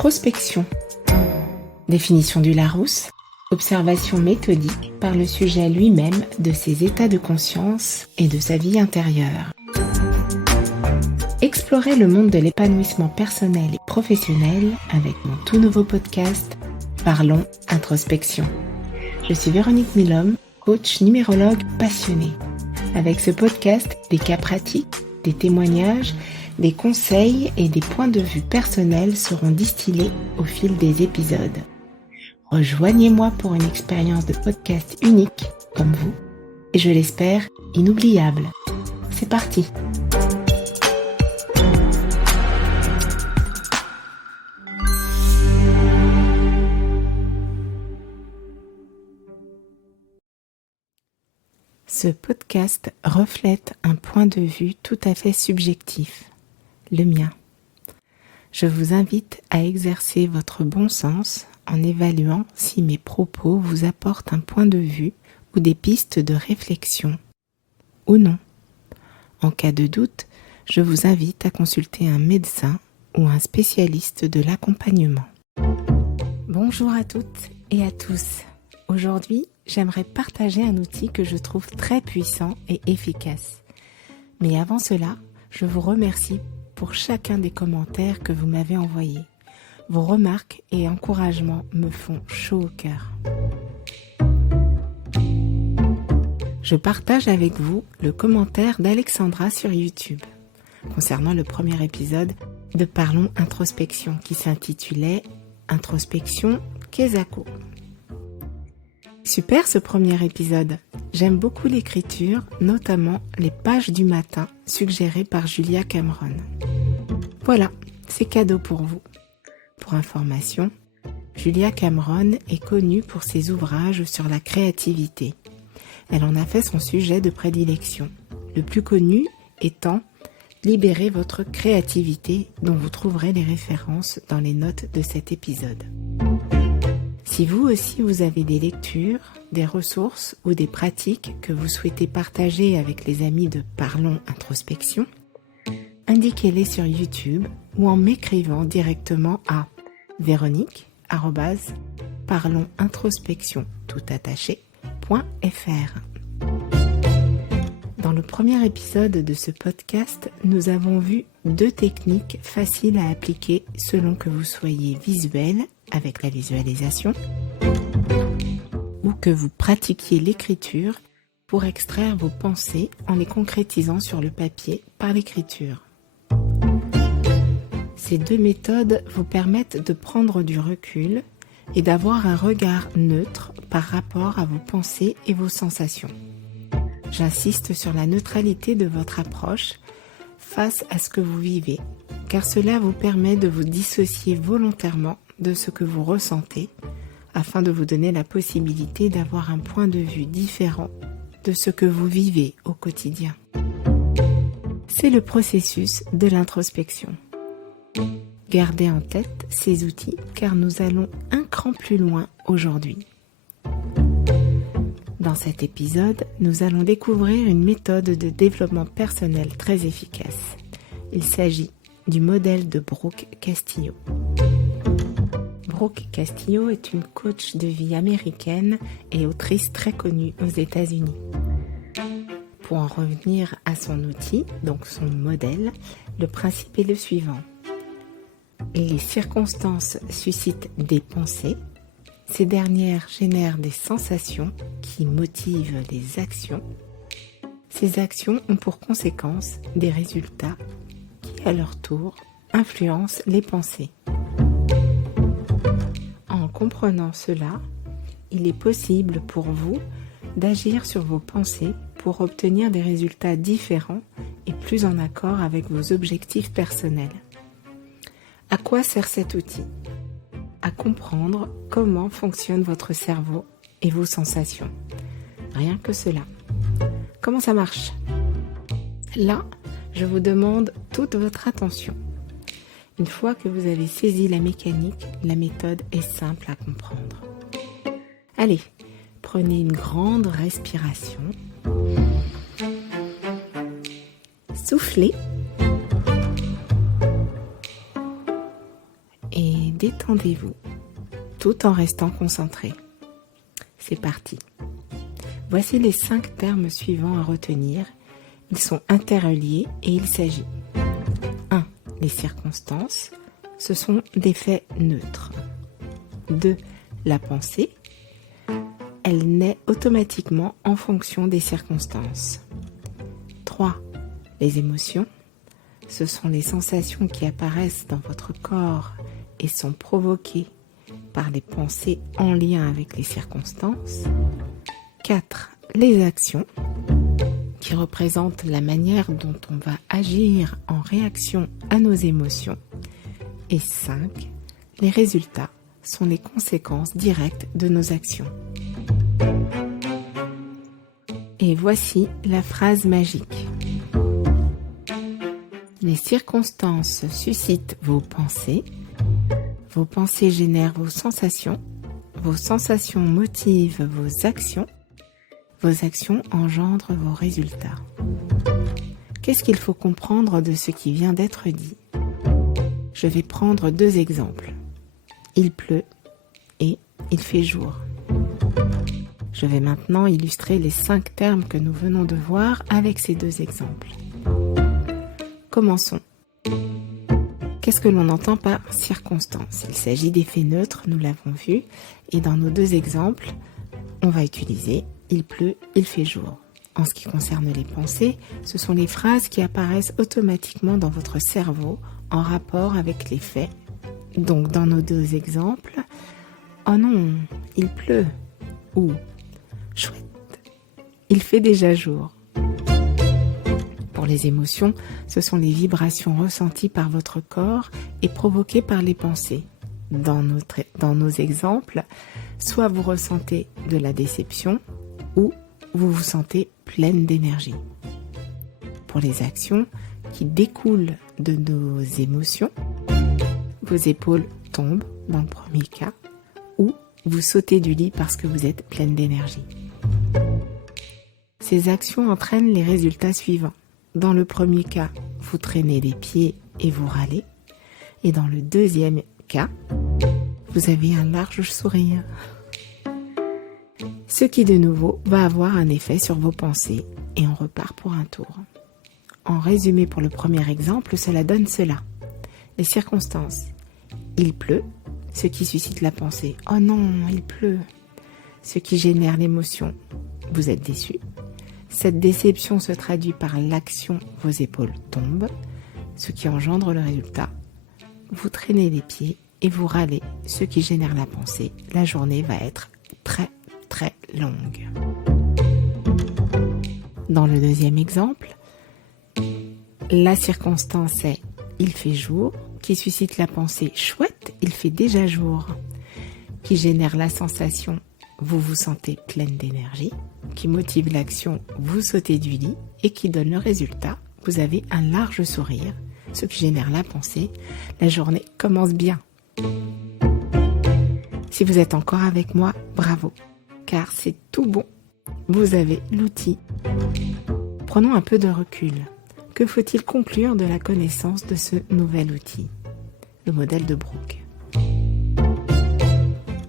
Introspection. Définition du Larousse. Observation méthodique par le sujet lui-même de ses états de conscience et de sa vie intérieure. Explorez le monde de l'épanouissement personnel et professionnel avec mon tout nouveau podcast Parlons Introspection. Je suis Véronique Milhomme, coach numérologue passionnée. Avec ce podcast, des cas pratiques, des témoignages, des conseils et des points de vue personnels seront distillés au fil des épisodes. Rejoignez-moi pour une expérience de podcast unique, comme vous, et je l'espère, inoubliable. C'est parti! Ce podcast reflète un point de vue tout à fait subjectif, le mien. Je vous invite à exercer votre bon sens en évaluant si mes propos vous apportent un point de vue ou des pistes de réflexion, ou non. En cas de doute, je vous invite à consulter un médecin ou un spécialiste de l'accompagnement. Bonjour à toutes et à tous. Aujourd'hui, j'aimerais partager un outil que je trouve très puissant et efficace. Mais avant cela, je vous remercie pour chacun des commentaires que vous m'avez envoyés. Vos remarques et encouragements me font chaud au cœur. Je partage avec vous le commentaire d'Alexandra sur YouTube concernant le premier épisode de Parlons Introspection qui s'intitulait Introspection Kesako. Super ce premier épisode. J'aime beaucoup l'écriture, notamment les pages du matin suggérées par Julia Cameron. Voilà, c'est cadeau pour vous. Pour information, Julia Cameron est connue pour ses ouvrages sur la créativité. Elle en a fait son sujet de prédilection, le plus connu étant « Libérez votre créativité » dont vous trouverez les références dans les notes de cet épisode. Si vous aussi vous avez des lectures, des ressources ou des pratiques que vous souhaitez partager avec les amis de Parlons Introspection, indiquez-les sur YouTube ou en m'écrivant directement à véronique@parlonsintrospection.fr. Dans le premier épisode de ce podcast, nous avons vu 2 techniques faciles à appliquer selon que vous soyez visuel avec la visualisation ou que vous pratiquiez l'écriture pour extraire vos pensées en les concrétisant sur le papier par l'écriture. Ces 2 méthodes vous permettent de prendre du recul et d'avoir un regard neutre par rapport à vos pensées et vos sensations. J'insiste sur la neutralité de votre approche face à ce que vous vivez, car cela vous permet de vous dissocier volontairement de ce que vous ressentez, afin de vous donner la possibilité d'avoir un point de vue différent de ce que vous vivez au quotidien. C'est le processus de l'introspection. Gardez en tête ces outils car nous allons un cran plus loin aujourd'hui. Dans cet épisode, nous allons découvrir une méthode de développement personnel très efficace. Il s'agit du modèle de Brooke Castillo. Brooke Castillo est une coach de vie américaine et autrice très connue aux États-Unis. Pour en revenir à son outil, donc son modèle, le principe est le suivant. Les circonstances suscitent des pensées. Ces dernières génèrent des sensations qui motivent les actions. Ces actions ont pour conséquence des résultats qui, à leur tour, influencent les pensées. En comprenant cela, il est possible pour vous d'agir sur vos pensées pour obtenir des résultats différents et plus en accord avec vos objectifs personnels. À quoi sert cet outil ? À comprendre comment fonctionne votre cerveau et vos sensations. Rien que cela. Comment ça marche ? Là, je vous demande toute votre attention. Une fois que vous avez saisi la mécanique, la méthode est simple à comprendre. Allez, prenez une grande respiration. Soufflez. Et détendez-vous tout en restant concentré. C'est parti. Voici les 5 termes suivants à retenir. Ils sont interreliés et il s'agit 1. Les circonstances. Ce sont des faits neutres. 2. La pensée. Elle naît automatiquement en fonction des circonstances. 3. Les émotions. Ce sont les sensations qui apparaissent dans votre corps et sont provoquées par les pensées en lien avec les circonstances. 4. Les actions, qui représentent la manière dont on va agir en réaction à nos émotions. Et 5. Les résultats sont les conséquences directes de nos actions. Et voici la phrase magique. Les circonstances suscitent vos pensées génèrent vos sensations motivent vos actions engendrent vos résultats. Qu'est-ce qu'il faut comprendre de ce qui vient d'être dit ? Je vais prendre 2 exemples. Il pleut et il fait jour. Je vais maintenant illustrer les 5 termes que nous venons de voir avec ces 2 exemples. Commençons. Qu'est-ce que l'on entend par circonstance ? Il s'agit d'effets neutres, nous l'avons vu, et dans nos 2 exemples, on va utiliser il pleut, il fait jour. En ce qui concerne les pensées, ce sont les phrases qui apparaissent automatiquement dans votre cerveau en rapport avec les faits. Donc dans nos 2 exemples, oh non, il pleut, ou chouette, il fait déjà jour. Pour les émotions, ce sont les vibrations ressenties par votre corps et provoquées par les pensées. Dans nos exemples, soit vous ressentez de la déception ou vous vous sentez pleine d'énergie. Pour les actions qui découlent de nos émotions, vos épaules tombent dans le premier cas ou vous sautez du lit parce que vous êtes pleine d'énergie. Ces actions entraînent les résultats suivants. Dans le premier cas, vous traînez les pieds et vous râlez. Et dans le deuxième cas, vous avez un large sourire. Ce qui de nouveau va avoir un effet sur vos pensées et on repart pour un tour. En résumé pour le premier exemple, cela donne cela. Les circonstances. Il pleut, ce qui suscite la pensée. Oh non, il pleut. Ce qui génère l'émotion. Vous êtes déçu. Cette déception se traduit par l'action, vos épaules tombent, ce qui engendre le résultat. Vous traînez les pieds et vous râlez, ce qui génère la pensée. La journée va être très très longue. Dans le deuxième exemple, la circonstance est il fait jour, qui suscite la pensée chouette, il fait déjà jour, qui génère la sensation vous vous sentez pleine d'énergie, qui motive l'action, vous sautez du lit et qui donne le résultat, vous avez un large sourire, ce qui génère la pensée, la journée commence bien. Si vous êtes encore avec moi, bravo, car c'est tout bon, vous avez l'outil. Prenons un peu de recul. Que faut-il conclure de la connaissance de ce nouvel outil ? Le modèle de Brooke.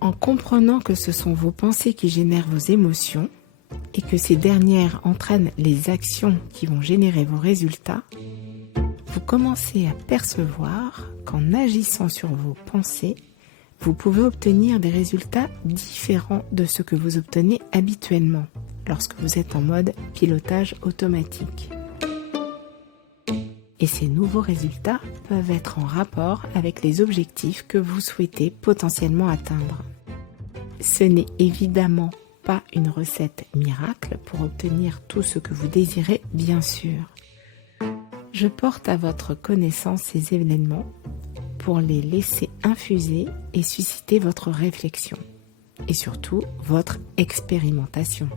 En comprenant que ce sont vos pensées qui génèrent vos émotions et que ces dernières entraînent les actions qui vont générer vos résultats, vous commencez à percevoir qu'en agissant sur vos pensées, vous pouvez obtenir des résultats différents de ce que vous obtenez habituellement lorsque vous êtes en mode pilotage automatique. Et ces nouveaux résultats peuvent être en rapport avec les objectifs que vous souhaitez potentiellement atteindre. Ce n'est évidemment pas une recette miracle pour obtenir tout ce que vous désirez, bien sûr. Je porte à votre connaissance ces événements pour les laisser infuser et susciter votre réflexion, et surtout votre expérimentation.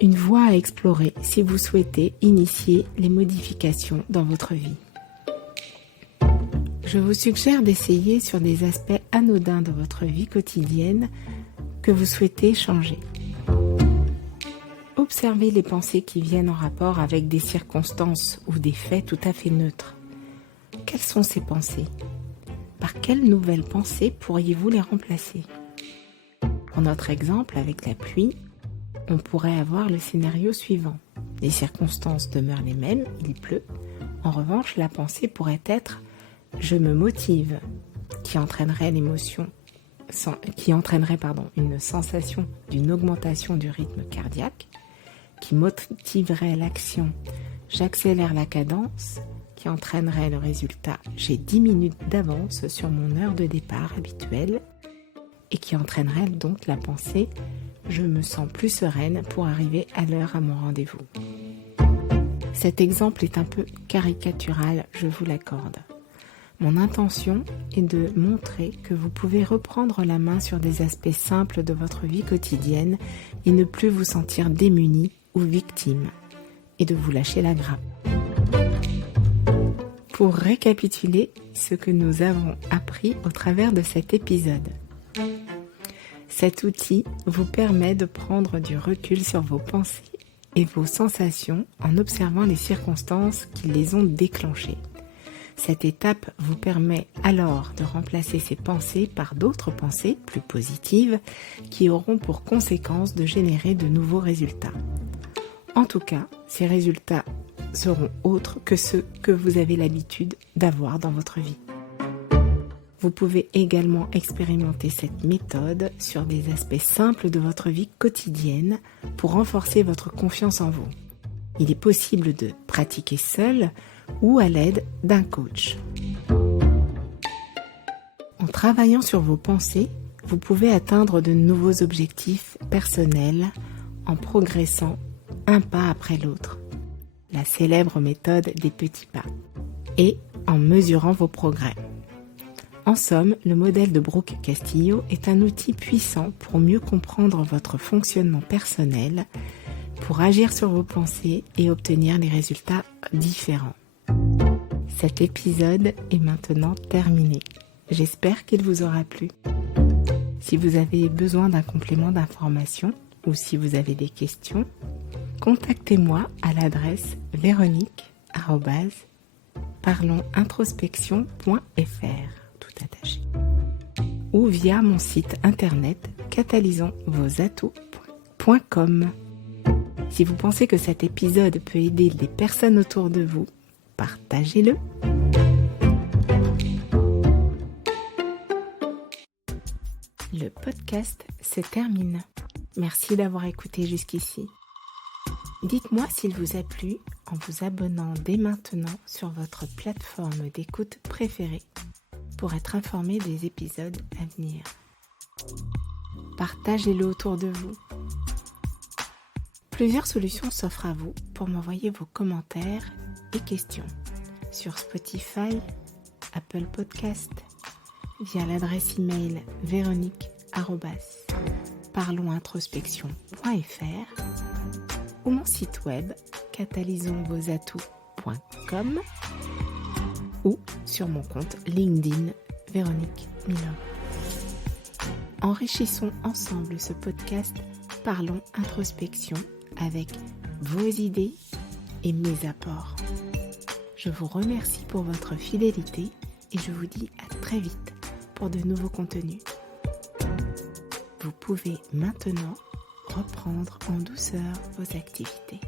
Une voie à explorer si vous souhaitez initier les modifications dans votre vie. Je vous suggère d'essayer sur des aspects anodins de votre vie quotidienne que vous souhaitez changer. Observez les pensées qui viennent en rapport avec des circonstances ou des faits tout à fait neutres. Quelles sont ces pensées ? Par Par quelles nouvelles pensées pourriez-vous les remplacer ? Pour notre exemple avec la pluie, on pourrait avoir le scénario suivant. Les circonstances demeurent les mêmes, il pleut. En revanche, la pensée pourrait être « je me motive » qui entraînerait une sensation d'une augmentation du rythme cardiaque, qui motiverait l'action « j'accélère la cadence » qui entraînerait le résultat « j'ai 10 minutes d'avance sur mon heure de départ habituelle » et qui entraînerait donc la pensée « je me sens plus sereine pour arriver à l'heure à mon rendez-vous ». Cet exemple est un peu caricatural, je vous l'accorde. Mon intention est de montrer que vous pouvez reprendre la main sur des aspects simples de votre vie quotidienne et ne plus vous sentir démuni ou victime, et de vous lâcher la grappe. Pour récapituler ce que nous avons appris au travers de cet épisode. Cet outil vous permet de prendre du recul sur vos pensées et vos sensations en observant les circonstances qui les ont déclenchées. Cette étape vous permet alors de remplacer ces pensées par d'autres pensées plus positives qui auront pour conséquence de générer de nouveaux résultats. En tout cas, ces résultats seront autres que ceux que vous avez l'habitude d'avoir dans votre vie. Vous pouvez également expérimenter cette méthode sur des aspects simples de votre vie quotidienne pour renforcer votre confiance en vous. Il est possible de pratiquer seul ou à l'aide d'un coach. En travaillant sur vos pensées, vous pouvez atteindre de nouveaux objectifs personnels en progressant un pas après l'autre, la célèbre méthode des petits pas, et en mesurant vos progrès. En somme, le modèle de Brooke Castillo est un outil puissant pour mieux comprendre votre fonctionnement personnel, pour agir sur vos pensées et obtenir des résultats différents. Cet épisode est maintenant terminé. J'espère qu'il vous aura plu. Si vous avez besoin d'un complément d'information ou si vous avez des questions, contactez-moi à l'adresse véronique@parlonsintrospection.fr attaché, ou via mon site internet catalysonsvosatouts.com. Si vous pensez que cet épisode peut aider les personnes autour de vous, partagez-le. Le podcast se termine. Merci d'avoir écouté jusqu'ici. Dites-moi s'il vous a plu en vous abonnant dès maintenant sur votre plateforme d'écoute préférée pour être informé des épisodes à venir. Partagez-le autour de vous. Plusieurs solutions s'offrent à vous pour m'envoyer vos commentaires et questions sur Spotify, Apple Podcast, via l'adresse email véronique@parlonsintrospection.fr ou mon site web catalysonsvosatouts.com ou sur mon compte LinkedIn Véronique Milon. Enrichissons ensemble ce podcast Parlons Introspection avec vos idées et mes apports. Je vous remercie pour votre fidélité et je vous dis à très vite pour de nouveaux contenus. Vous pouvez maintenant reprendre en douceur vos activités.